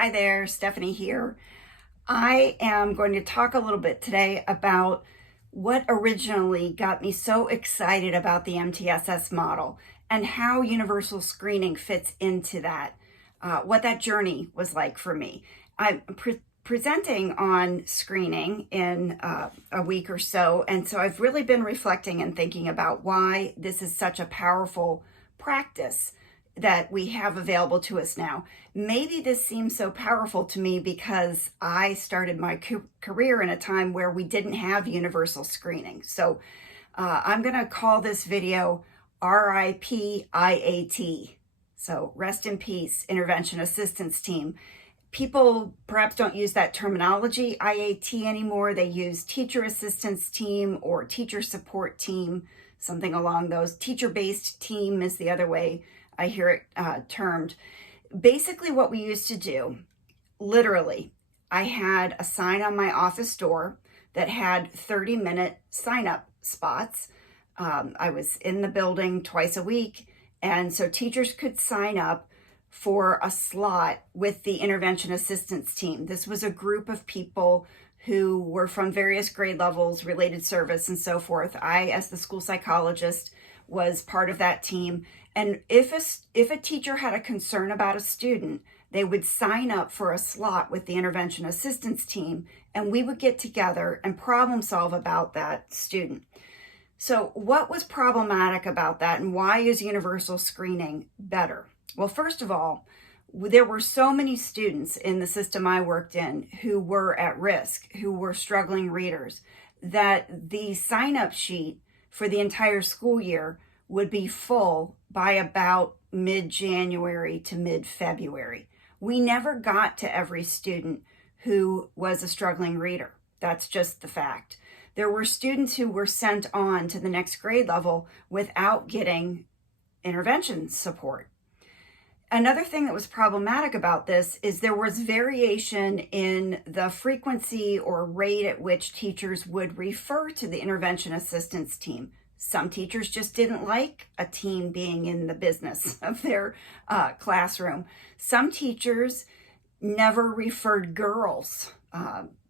Hi there, Stephanie here. I am going to talk a little bit today about what originally got me so excited about the MTSS model and how universal screening fits into that, what that journey was like for me. I'm presenting on screening in a week or so, and so I've really been reflecting and thinking about why this is such a powerful practice that we have available to us now. Maybe this seems so powerful to me because I started my career in a time where we didn't have universal screening. So I'm going to call this video RIP IAT. So rest in peace, Intervention Assistance Team. People perhaps don't use that terminology, IAT, anymore. They use Teacher Assistance Team or Teacher Support Team, something along those. Teacher-based team is the other way I hear it termed. Basically what we used to do, literally, I had a sign on my office door that had 30-minute sign-up spots. I was in the building twice a week, and so teachers could sign up for a slot with the intervention assistance team. This was a group of people who were from various grade levels, related service, and so forth. I, as the school psychologist, was part of that team. And if a teacher had a concern about a student, they would sign up for a slot with the intervention assistance team, and we would get together and problem solve about that student. So what was problematic about that, and why is universal screening better? Well, first of all, there were so many students in the system I worked in who were at risk, who were struggling readers, that the sign-up sheet for the entire school year would be full by about mid-January to mid-February. We never got to every student who was a struggling reader. That's just the fact. There were students who were sent on to the next grade level without getting intervention support. Another thing that was problematic about this is there was variation in the frequency or rate at which teachers would refer to the intervention assistance team. Some teachers just didn't like a team being in the business of their classroom. Some teachers never referred girls.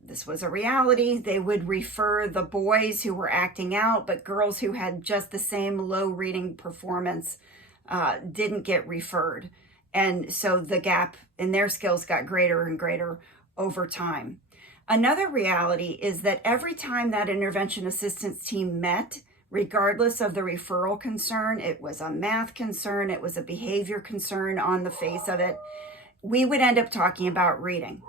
This was a reality. They would refer the boys who were acting out, but girls who had just the same low reading performance didn't get referred. And so the gap in their skills got greater and greater over time. Another reality is that every time that intervention assistance team met, regardless of the referral concern, it was a math concern, it was a behavior concern on the face of it, we would end up talking about reading.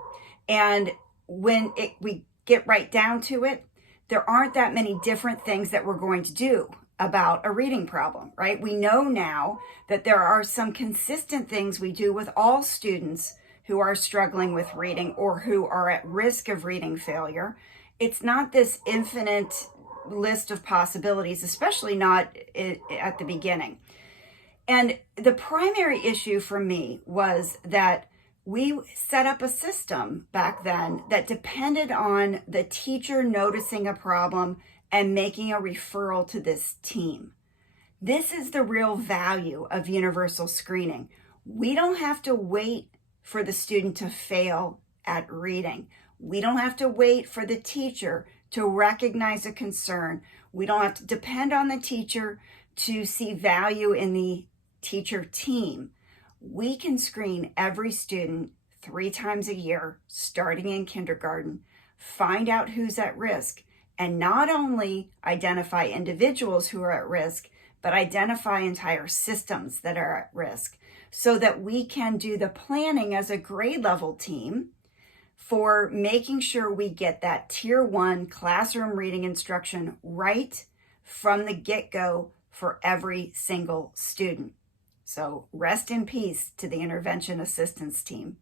And when we get right down to it, there aren't that many different things that we're going to do about a reading problem, right? We know now that there are some consistent things we do with all students who are struggling with reading or who are at risk of reading failure. It's not this infinite list of possibilities, especially not at the beginning. And the primary issue for me was that we set up a system back then that depended on the teacher noticing a problem and making a referral to this team. This is the real value of universal screening. We don't have to wait for the student to fail at reading. We don't have to wait for the teacher to recognize a concern. We don't have to depend on the teacher to see value in the teacher team. We can screen every student 3 times a year, starting in kindergarten, find out who's at risk, and not only identify individuals who are at risk, but identify entire systems that are at risk so that we can do the planning as a grade level team for making sure we get that tier 1 classroom reading instruction right from the get-go for every single student. So rest in peace to the intervention assistance team.